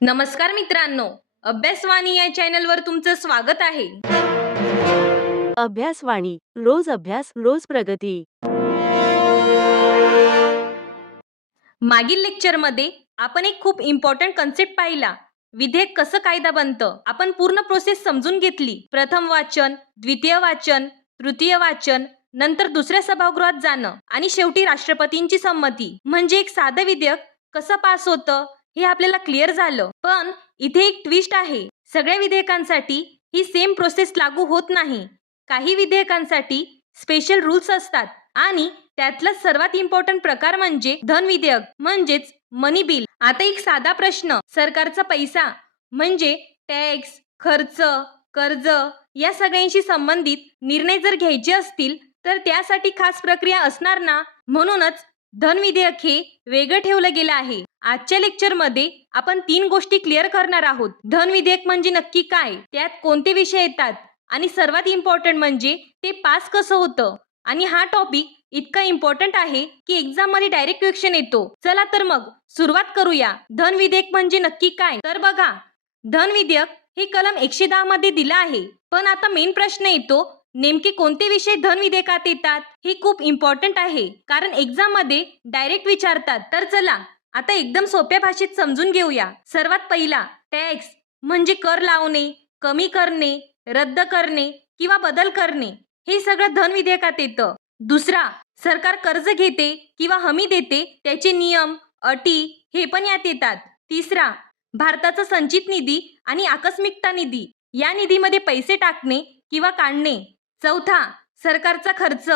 नमस्कार मित्रांनो, अभ्यासवाणी या चॅनलवर तुमचं स्वागत आहे. अभ्यासवाणी रोज अभ्यास रोज प्रगती. मागील लेक्चरमध्ये आपण एक खूप इम्पॉर्टंट कन्सेप्ट पाहिला. विधेयक कसं कायदा बनतं. आपण पूर्ण प्रोसेस समजून घेतली. प्रथम वाचन, द्वितीय वाचन, तृतीय वाचन, नंतर दुसऱ्या सभागृहात जाणं आणि शेवटी राष्ट्रपतींची संमती. म्हणजे एक साधं विधेयक कसं पास होतं हे आपल्याला क्लिअर झालं. पण इथे एक ट्विस्ट आहे. सगळ्या विधेयकांसाठी ही सेम प्रोसेस लागू होत नाही. काही विधेयकांसाठी स्पेशल रूल्स असतात आणि त्यातला सर्वात इम्पॉर्टंट प्रकार म्हणजे धन विधेयक म्हणजेच मनी बिल. आता एक साधा प्रश्न, सरकारचा पैसा म्हणजे टॅक्स, खर्च, कर्ज या सगळ्यांशी संबंधित निर्णय जर घ्यायचे असतील तर त्यासाठी खास प्रक्रिया असणार ना. म्हणूनच धन विधेयक हे वेगळं ठेवलं गेलं आहे. आजच्या लेक्चरमध्ये आपण 3 गोष्टी क्लिअर करणार आहोत. धन विधेयक म्हणजे नक्की काय, त्यात कोणते विषय येतात आणि सर्वात इम्पॉर्टंट म्हणजे ते पास कसं होतं. आणि हा टॉपिक इतका इम्पॉर्टंट आहे की एक्झाम मध्ये डायरेक्ट क्वेश्चन येतो. चला तर मग सुरुवात करूया. धन विधेयक म्हणजे नक्की काय. तर बघा, धन विधेयक हे कलम 110 मध्ये दिलं आहे. पण आता मेन प्रश्न येतो, नेमके कोणते विषय धन विधेयकात येतात. हे खूप इम्पॉर्टंट आहे कारण एक्झाम मध्ये डायरेक्ट विचारतात. तर चला आता एकदम सोप्या भाषेत समजून घेऊया. सर्वात पहिला, टॅक्स म्हणजे कर लावणे, कमी करणे, रद्द करणे किंवा बदल करणे, हे सगळं धन विधेयकात येतं. दुसरा, सरकार कर्ज घेते किंवा हमी देते त्याचे नियम, अटी हे पण यात येतात. तिसरा, भारताचा संचित निधी आणि आकस्मिकता निधी, या निधीमध्ये पैसे टाकणे किंवा काढणे. चौथा, सरकारचा खर्च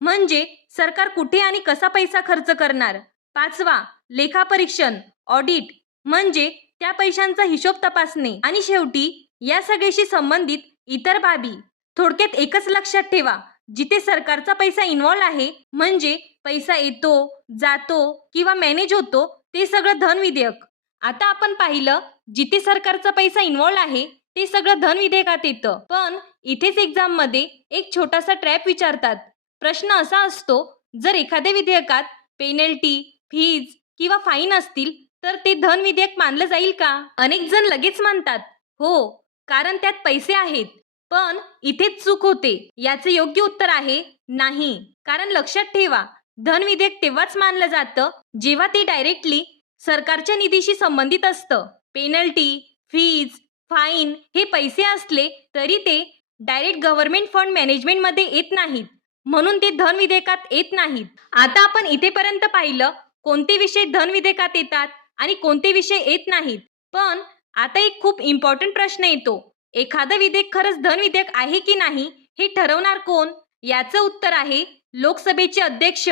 म्हणजे सरकार कुठे आणि कसा पैसा खर्च करणार. पाचवा, लेखापरीक्षण, ऑडिट म्हणजे त्या पैशांचा हिशोब तपासणे. आणि शेवटी या सगळ्याशी संबंधित इतर बाबी. थोडक्यात एकच लक्षात ठेवा, जिथे सरकारचा पैसा इन्व्हॉल्व आहे म्हणजे पैसा येतो, जातो किंवा मॅनेज होतो ते सगळं धन विधेयक. आता आपण पाहिलं, जिथे सरकारचा पैसा इन्व्हॉल्व आहे ते सगळं धन विधेयकात येतं. पण इथेच एक्झाम मध्ये एक छोटासा ट्रॅप विचारतात. प्रश्न असा असतो, जर एखाद्या विधेयकात पेनल्टी, फीज किंवा फाईन असतील तर ते धन विधेयक मानलं जाईल का. अनेक जण लगेच म्हणतात हो, कारण त्यात पैसे आहेत. पण इथेच चूक होते. याचे योग्य उत्तर आहे नाही. कारण लक्षात ठेवा, धन विधेयक तेव्हाच मानलं जातं जेव्हा ते डायरेक्टली सरकारच्या निधीशी संबंधित असतं. पेनल्टी, फीज, फाईन हे पैसे असले तरी ते डायरेक्ट गव्हर्नमेंट फंड मॅनेजमेंट मध्ये येत नाहीत, म्हणून ते धन विधेयकात येत नाहीत. आता आपण इथेपर्यंत पाहिलं कोणते विषय धन विधेयकात येतात आणि कोणते विषय येत नाहीत. पण आता एक खूप इम्पॉर्टंट प्रश्न येतो, एखादं विधेयक खरंच धन विधेयक आहे की नाही हे ठरवणार कोण. याचं उत्तर आहे लोकसभेचे अध्यक्ष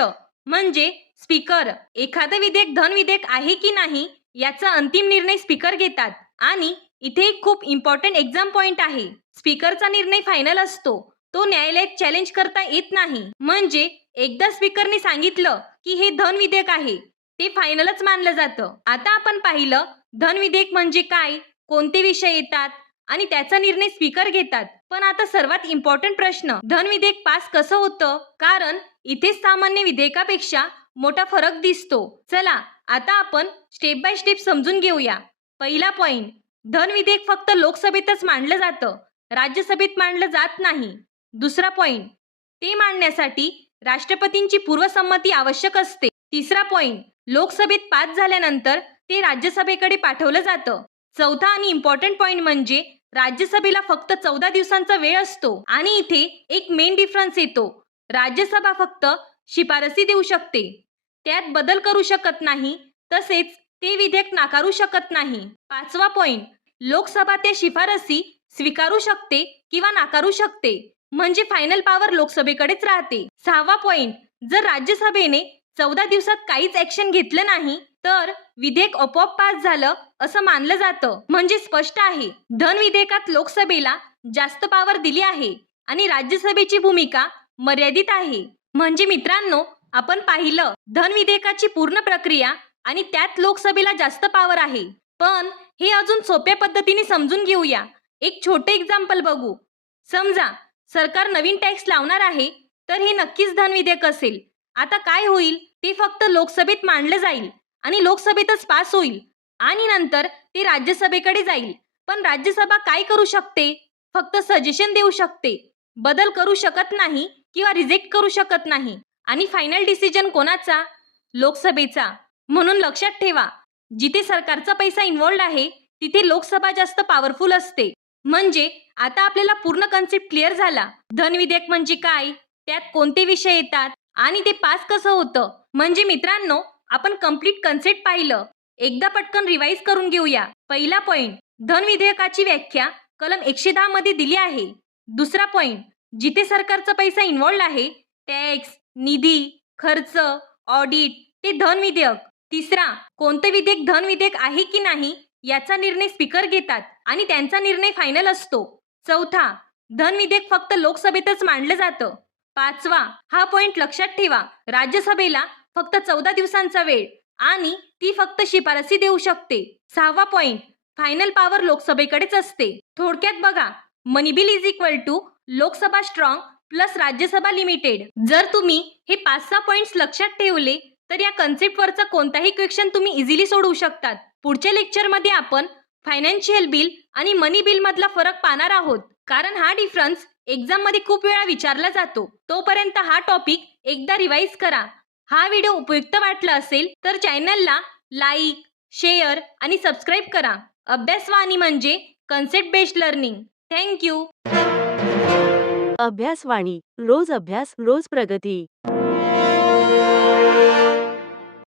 म्हणजे स्पीकर. एखादं विधेयक धन विधेयक आहे की नाही याचा अंतिम निर्णय स्पीकर घेतात. आणि इथे एक खूप इम्पॉर्टंट एक्झाम पॉइंट आहे, स्पीकरचा निर्णय फायनल असतो, तो न्यायालयात चॅलेंज करता येत नाही. म्हणजे एकदा स्पीकरने सांगितलं की हे धन विधेयक आहे ते फायनलच मानलं जातं. आता आपण पाहिलं धन विधेयक म्हणजे काय, कोणते विषय येतात आणि त्याचा निर्णय स्पीकर घेतात. पण आता सर्वात इम्पॉर्टंट प्रश्न, धन विधेयक पास कसं होतं. कारण इथेच सामान्य विधेयकापेक्षा मोठा फरक दिसतो. चला आता आपण स्टेप बाय स्टेप समजून घेऊया. पहिला पॉइंट, धन विधेयक फक्त लोकसभेतच मांडलं जातं, राज्यसभेत मांडलं जात नाही. दुसरा पॉइंट, ते मांडण्यासाठी राष्ट्रपतींची पूर्वसंमती आवश्यक असते. तिसरा पॉइंट, लोकसभेत पास झाल्यानंतर ते राज्यसभेकडे पाठवलं जातं. चौथा आणि इम्पॉर्टंट पॉइंट म्हणजे राज्यसभेला फक्त 14 दिवसांचा वेळ असतो. आणि इथे एक मेन डिफरन्स येतो, राज्यसभा फक्त शिफारसी देऊ शकते, त्यात बदल करू शकत नाही, तसेच ते विधेयक नाकारू शकत नाही. पाचवा पॉइंट, लोकसभा त्या शिफारसी स्वीकारू शकते किंवा नाकारू शकते, म्हणजे फायनल पॉवर लोकसभेकडेच राहते. सहावा पॉइंट, जर राज्यसभेने 14 दिवसात काहीच ऍक्शन घेतलं नाही तर विधेयक आपोआप पास झालं असं मानलं जातं. म्हणजे स्पष्ट आहे, धन विधेयकात लोकसभेला जास्त पॉवर दिली आहे आणि राज्यसभेची भूमिका मर्यादित आहे. म्हणजे मित्रांनो, आपण पाहिलं धन विधेयकाची पूर्ण प्रक्रिया आणि त्यात लोकसभेला जास्त पॉवर आहे. पण हे अजून सोप्या पद्धतीने समजून घेऊया. एक छोटे एक्झाम्पल बघू. समजा सरकार नवीन टॅक्स लावणार आहे तर हे नक्कीच धन विधेयक असेल. आता काय होईल, ते फक्त लोकसभेत मांडलं जाईल आणि लोकसभेतच पास होईल आणि नंतर ते राज्यसभेकडे जाईल. पण राज्यसभा काय करू शकते? फक्त सजेशन देऊ शकते. बदल करू शकत नाही किंवा रिजेक्ट करू शकत नाही. आणि फायनल डिसिजन कोणाचा? लोकसभेचा. म्हणून लक्षात ठेवा, जिथे सरकारचा पैसा इन्व्हॉल्ड आहे तिथे लोकसभा जास्त पॉवरफुल असते. म्हणजे आता आपल्याला पूर्ण कन्सेप्ट क्लिअर झाला. धन विधेयक म्हणजे काय, त्यात कोणते विषय येतात आणि ते पास कसं होतं. म्हणजे मित्रांनो, आपण कम्प्लीट कन्सेप्ट पाहिलं. एकदा पटकन रिवाइज करून घेऊया. पहिला पॉइंट, धन विधेयकाची व्याख्या कलम 110 मध्ये दिली आहे. दुसरा पॉइंट, जिथे सरकारचा पैसा इन्व्हॉल्ड आहे, टॅक्स, निधी, खर्च, ऑडिट, ते धन विधेयक. तिसरा, कोणतं विधेयक धन विधेयक आहे की नाही याचा निर्णय स्पीकर घेतात आणि त्यांचा निर्णय फायनल असतो. चौथा, धन विधेयक फक्त लोकसभेतच मांडलं जातं. पाचवा, हा पॉइंट लक्षात ठेवा, राज्यसभेला फक्त 14 दिवसांचा वेळ आणि ती फक्त शिफारसी देऊ शकते. सहावा पॉइंट, फायनल पॉवर लोकसभेकडेच असते. थोडक्यात बघा, money bill is equal to Lok Sabha strong plus Rajya Sabha limited. जर तुम्ही हे 5-6 पॉइंट्स लक्षात ठेवले तर या कन्सेप्टवरचा कोणताही क्वेश्चन तुम्ही इझिली सोडवू शकतात. पुढच्या लेक्चरमध्ये आपण फायनान्शियल बिल आणि मनी बिल मधला फरक पाहणार आहोत, कारण हा डिफरन्स एक्झाम मध्ये खूप वेळा विचारला जातो. तोपर्यंत हा टॉपिक एकदा रिवाइज करा. हा व्हिडिओ उपयुक्त वाटला असेल तर चॅनलला लाईक, शेअर आणि सबस्क्राईब करा. अभ्यासवाणी म्हणजे कन्सेप्ट बेस्ड लर्निंग. थँक्यू. अभ्यासवाणी रोज अभ्यास रोज प्रगती.